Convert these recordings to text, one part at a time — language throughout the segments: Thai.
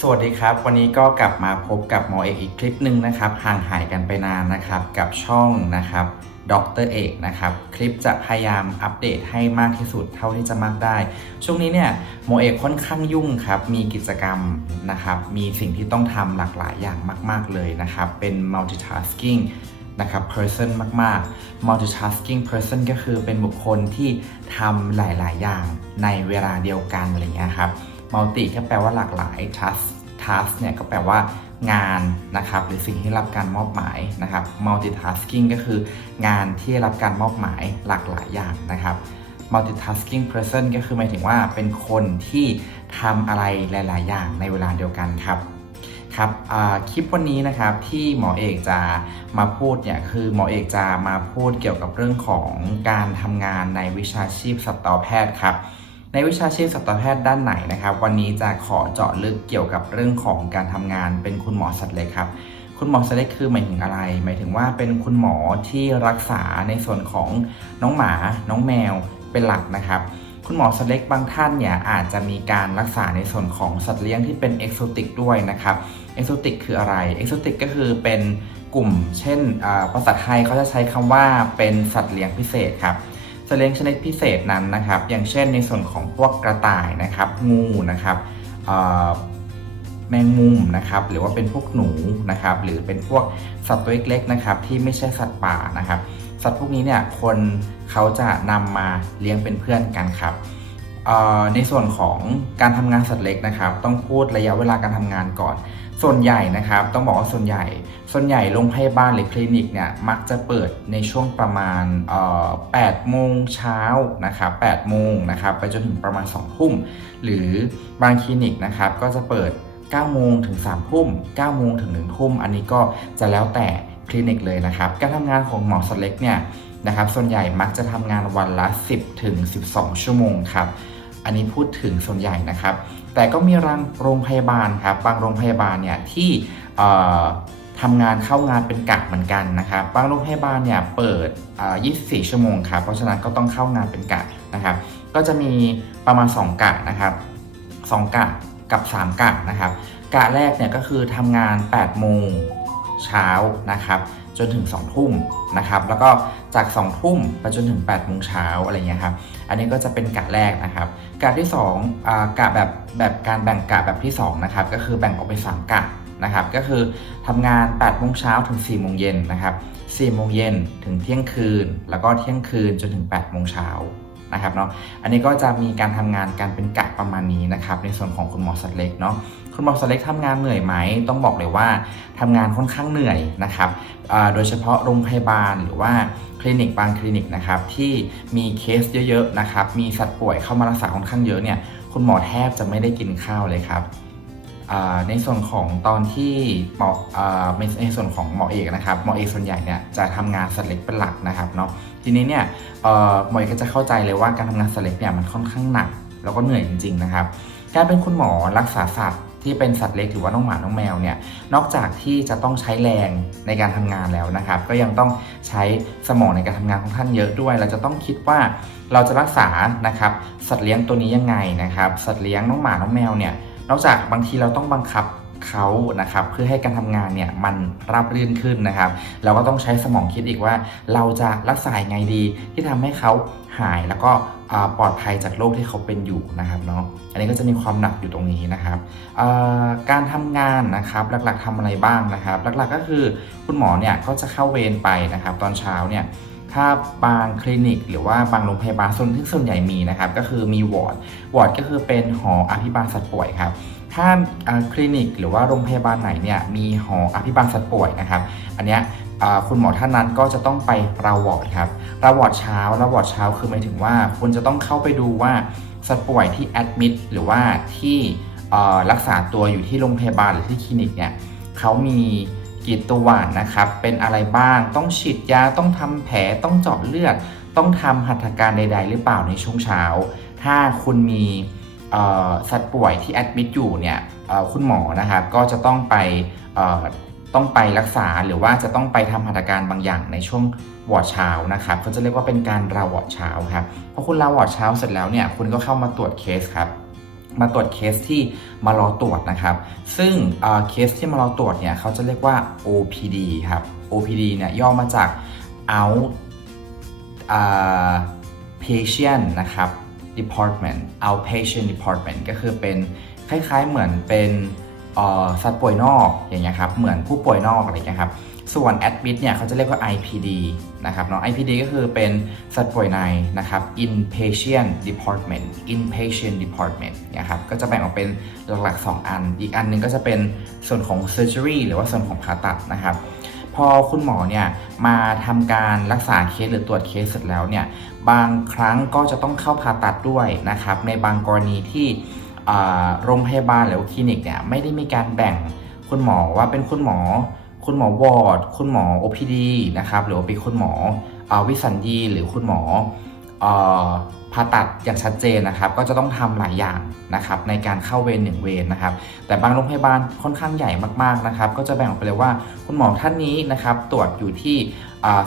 สวัสดีครับ วันนี้ก็กลับมาพบกับหมอเอกอีกคลิปหนึ่งนะครับ ห่างหายกันไปนานนะครับ กับช่องนะครับดรเอกนะครับ คลิปจะพยายามอัปเดตให้มากที่สุดเท่าที่จะมากได้ ช่วงนี้เนี่ยหมอเอกค่อนข้างยุ่งครับ มีกิจกรรมนะครับ มีสิ่งที่ต้องทำหลากหลายอย่างมาก ๆเลยนะครับ เป็น multitasking นะครับ person มาก ๆ multitasking person ก็คือเป็นบุคคลที่ทำหลาย ๆ อย่างในเวลาเดียวกันอะไรเงี้ยครับ multi ก็แปลว่าหลากหลาย task task เนี่ยก็แปลว่างานนะครับหรือสิ่งที่รับการมอบหมายนะครับ multitasking ก็คืองานที่รับการมอบหมายหลากหลายอย่างนะครับ multitasking person ก็คือหมายถึงว่าเป็นคนที่ทำอะไรหลาย ๆ อย่างในเวลาเดียวกันครับครับคลิปวันนี้นะครับที่หมอเอกจะมาพูดเนี่ยคือหมอเอกจะมาพูดเกี่ยวกับเรื่องของการทำงานในวิชาชีพสัตวแพทย์ครับ ในวิชาชีพสัตวแพทย์ด้านไหนนะครับ วันนี้จะขอเจาะลึกเกี่ยวกับเรื่องของการทำงานเป็นคุณหมอสัตว์เล็กครับ คุณหมอสัตว์เล็กคือหมายถึงอะไร หมายถึงว่าเป็นคุณหมอที่รักษาในส่วนของน้องหมา น้องแมวเป็นหลักนะครับคุณหมอสัตว์เล็กบางท่านเนี่ยอาจจะมีการรักษาในส่วนของสัตว์เลี้ยงที่เป็นเอกโซติกด้วยนะครับเอกโซติกคืออะไรเอกโซติกก็คือเป็นกลุ่ม เช่นอ่าภาษาไทยเขาจะใช้คำว่าเป็นสัตว์เลี้ยงพิเศษครับ เลี้ยงชนิดพิเศษนั้นนะครับ อย่างเช่นในส่วนของพวกกระต่ายนะครับ งูนะครับแมงมุมนะครับ หรือว่าเป็นพวกหนูนะครับ หรือเป็นพวกสัตว์ตัวเล็กๆนะครับ ที่ไม่ใช่สัตว์ป่านะครับ สัตว์พวกนี้เนี่ยคนเขาจะนำมาเลี้ยงเป็นเพื่อนกันครับในส่วนของการทำงานสัตว์เล็กนะครับ ต้องพูดระยะเวลาการทำงานก่อน ส่วนใหญ่นะครับต้องบอกว่าส่วนใหญ่ ส่วนใหญ่โรงพยาบาลหรือคลินิกเนี่ยมักจะเปิดในช่วงประมาณเอ่อ8โมงเช้านะครับ8โมงนะครับไปจนถึงประมาณ2ทุ่ม หรือบางคลินิกนะครับก็จะเปิด9โมงถึง3ทุ่ม9โมงถึง1ทุ่ม อันนี้ก็จะแล้วแต่คลินิกเลยนะครับ การทำงานของหมอสัตว์เล็กเนี่ยนะครับ ส่วนใหญ่มักจะทำงานวันละ 10ถึง12 ชั่วโมงครับ อันนี้พูดถึงส่วนใหญ่นะครับ แต่ก็มีรังโรงพยาบาลครับบางโรงพยาบาลเนี่ยที่ทำงานเข้างานเป็นกะเหมือนกันนะครับบางโรงพยาบาลเนี่ยเปิด 24 ชั่วโมงครับเพราะฉะนั้นก็ต้องเข้างานเป็นกะนะครับก็จะมีประมาณ 2 กะนะครับ2กะกับ 3 กะนะครับกะแรกเนี่ยก็คือทำงาน 8 โมงเช้านะครับจนถึง 2 ทุ่มนะครับแล้วก็ จาก2ทุ่มไปจนถึง8โมงเช้าอะไรเงี้ยครับ อันนี้ก็จะเป็นกะแรกนะครับ กะที่2อ่ากะแบบแบบการแบ่งกะแบบที่2นะครับ ก็คือแบ่งออกเป็น3กะนะครับ ก็คือทำงาน8โมงเช้าถึง4โมงเย็นนะครับ4โมงเย็นถึงเที่ยงคืน แล้วก็เที่ยงคืนจนถึง8โมงเช้านะครับเนาะ อันนี้ก็จะมีการทำงานการเป็นกะประมาณนี้นะครับ ในส่วนของคุณหมอสัตว์เล็กเนาะ คุณหมอสเล็กทำงานเหนื่อยไหม ต้องบอกเลยว่าทำงานค่อนข้างเหนื่อยนะครับโดยเฉพาะโรงพยาบาลหรือว่าคลินิกบางคลินิกนะครับที่มีเคสเยอะๆนะครับมีสัตว์ป่วยเข้ามารักษาค่อนข้างเยอะเนี่ยคุณหมอแทบจะไม่ได้กินข้าวเลยครับในส่วนของตอนที่หมออในในส่วนของหมอเอกนะครับหมอเอกส่วนใหญ่เนี่ยจะทำงานสัตว์เล็กเป็นหลักนะครับเนาะทีนี้เนี่ยหมอเอกก็จะเข้าใจเลยว่าการทำงานสัตว์เล็กเนี่ยมันค่อนข้างหนัก แล้วก็เหนื่อยจริง ๆ นะครับ การเป็นคุณหมอรักษาสัตว์ ที่เป็นสัตว์เล็กหรือว่าน้องหมา น้องแมวเนี่ย นอกจากที่จะต้องใช้แรงในการทำงานแล้วนะครับ ก็ยังต้องใช้สมองในการทำงานของท่านเยอะด้วย เราจะต้องคิดว่าเราจะรักษานะครับ สัตว์เลี้ยงตัวนี้ยังไงนะครับ สัตว์เลี้ยงน้องหมา น้องแมวเนี่ย นอกจากบางทีเราต้องบังคับเขานะครับเพื่อให้การทำงานเนี่ยมันราบรื่นขึ้นนะครับ เราก็ต้องใช้สมองคิดอีกว่า เราจะรักษาไงดีที่ทำให้เขาหายแล้วก็ ปลอดภัยจากโรคที่เขาเป็นอยู่นะครับเนาะอันนี้ก็จะมีความหนักอยู่ตรงนี้นะครับการทำงานนะครับหลักๆทำอะไรบ้างนะครับ หลักๆก็คือคุณหมอเนี่ยก็จะเข้าเวรไปนะครับ ตอนเช้าเนี่ยถ้าบางคลินิก หรือว่าบางโรงพยาบาลส่วนที่ส่วนใหญ่มีนะครับ ก็คือมีวอร์ดวอร์ดก็คือเป็นหออภิบาลสัตว์ป่วยครับ ถ้าคลินิกหรือว่าโรงพยาบาลไหนเนี่ยมีหออภิบาลสัตว์ป่วยนะครับ อันเนี้ยคุณหมอท่านนั้นก็จะต้องไปราวอร์ดครับราวอร์ดเช้าราวอร์ดเช้าคือหมายถึงว่าคุณจะต้องเข้าไปดูว่าสัตว์ป่วยที่แอดมิดหรือว่าที่รักษาตัวอยู่ที่โรงพยาบาลหรือที่คลินิกเนี่ยเขามีกี่ตัวนะครับ เป็นอะไรบ้าง ต้องฉีดยา ต้องทำแผล ต้องเจาะเลือด ต้องทำหัตถการใด ๆ หรือเปล่าในช่วงเช้า ถ้าคุณมี สัตว์ป่วยที่แอดมิดอยู่เนี่ยคุณหมอนะครับก็จะต้องไปต้องไปรักษาหรือว่าจะต้องไปทำหัตถการบางอย่างในช่วงวอร์ดเช้านะครับเขาจะเรียกว่าเป็นการราวอร์ดเช้าครับพอคุณราวอร์ดเช้าเสร็จแล้วเนี่ยคุณก็เข้ามาตรวจเคสครับมาตรวจเคสที่มารอตรวจนะครับ ซึ่งเเคสที่มารอตรวจเนี่ยเขาจะเรียกว่า OPD ครับ OPD เนี่ยย่อมาจาก Outpatient นะครับ department outpatient department ก็คือเป็นคล้ายๆเหมือนเป็นสัตว์ป่วยนอกอย่างเงี้ยครับเหมือนผู้ป่วยนอกอะไรเงี้ยครับส่วน admit เนี่ยเขาจะเรียกว่า IPD นะครับเนาะ IPD ก็คือเป็นสัตว์ป่วยในนะครับ inpatient department inpatient department นี่ยครับก็จะแบ่งออกเป็นหลักๆ 2 อัน อีกอันหนึงก็จะเป็นส่วนของ surgery หรือว่าส่วนของผ่าตัดนะครับ พอคุณหมอเนี่ยมาทำการรักษาเคสหรือตรวจเคสเสร็จแล้วเนี่ยบางครั้งก็จะต้องเข้าผ่าตัดด้วยนะครับในบางกรณีที่โรงพยาบาลหรือคลินิกเนี่ยไม่ได้มีการแบ่งคุณหมอว่าเป็นคุณหมอ คุณหมอวอร์ด คุณหมอ OPD นะครับหรือว่าเป็นคุณหมออาวิสัญญีหรือคุณหมอ ผ่าตัดอย่างชัดเจนนะครับ ก็จะต้องทำหลายอย่างนะครับในการเข้าเวรหนึ่งเวรนะครับ แต่บางโรงพยาบาลค่อนข้างใหญ่มากๆนะครับ ก็จะแบ่งออกไปเลยว่าคุณหมอท่านนี้นะครับตรวจอยู่ที่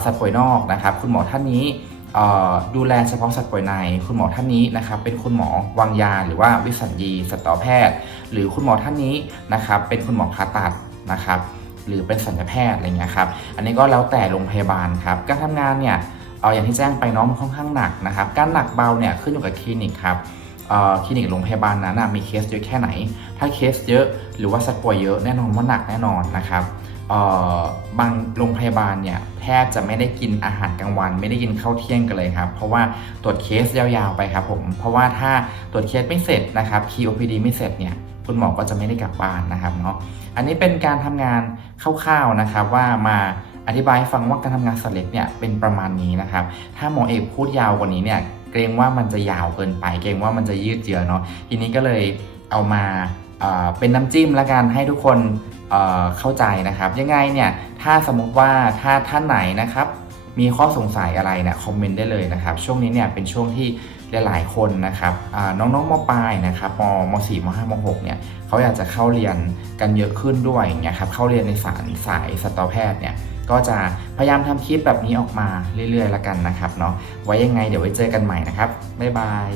สัตว์ป่วยนอกนะครับ คุณหมอท่านนี้ดูแลเฉพาะสัตว์ป่วยใน คุณหมอท่านนี้นะครับเป็นคุณหมอวางยา หรือว่าวิสัญญีสัตวแพทย์ หรือคุณหมอท่านนี้นะครับเป็นคุณหมอผ่าตัดนะครับ หรือเป็นสัญญแพทย์อะไรเงี้ยครับ อันนี้ก็แล้วแต่โรงพยาบาลครับ การทำงานเนี่ย เอ่ออย่างที่แจ้งไปเน้องมันค่อนข้างหนักนะครับ การหนักเบาเนี่ยขึ้นอยู่กับคลินิกครับคลินิกโรงพยาบาลนั้นมีเคสเยอะแค่ไหน ถ้าเคสเยอะหรือว่าสัตว์ป่วยเยอะแน่นอนว่าหนักแน่นอนนะครับบางโรงพยาบาลเนี่ยแทบจะไม่ได้กินอาหารกลางวัน ไม่ได้กินข้าวเที่ยงกันเลยครับ เพราะว่าตรวจเคสยาวๆไปครับผมเพราะว่าถ้าตรวจเคสไม่เสร็จนะครับ KOPD ไม่เสร็จเนี่ยคุณหมอก็จะไม่ได้กลับบ้านนะครับเนาะอันนี้เป็นการทำงานคร่าวๆนะครับว่ามา อธิบายให้ฟังว่าการทำงานสเล็กเนี่ยเป็นประมาณนี้นะครับ ถ้าหมอเอกพูดยาวกว่านี้เนี่ยเกรงว่ามันจะยาวเกินไป เกรงว่ามันจะยืดเยื้อเนาะทีนี้ก็เลยเอามาเเป็นน้ำจิ้มละกันให้ทุกคนเเข้าใจนะครับ ยังไงเนี่ยถ้าสมมติว่าถ้าท่านไหนนะครับ มีข้อสงสัยอะไรเนี่ยคอมเมนต์ได้เลยนะครับ ช่วงนี้เนี่ยเป็นช่วงที่หลาย ๆ คนนะครับน้องๆมปลายนะครับมม4ม5ม6เนี่ยเขาอยากจะเข้าเรียนกันเยอะขึ้นด้วยอย่างเงี้ยครับเข้าเรียนในสายสายสัตวแพทย์เนี่ย ก็จะพยายามทำคลิปแบบนี้ออกมาเรื่อยๆ แล้วกันนะครับเนาะไว้ยังไงเดี๋ยวไว้เจอกันใหม่นะครับบ๊ายบาย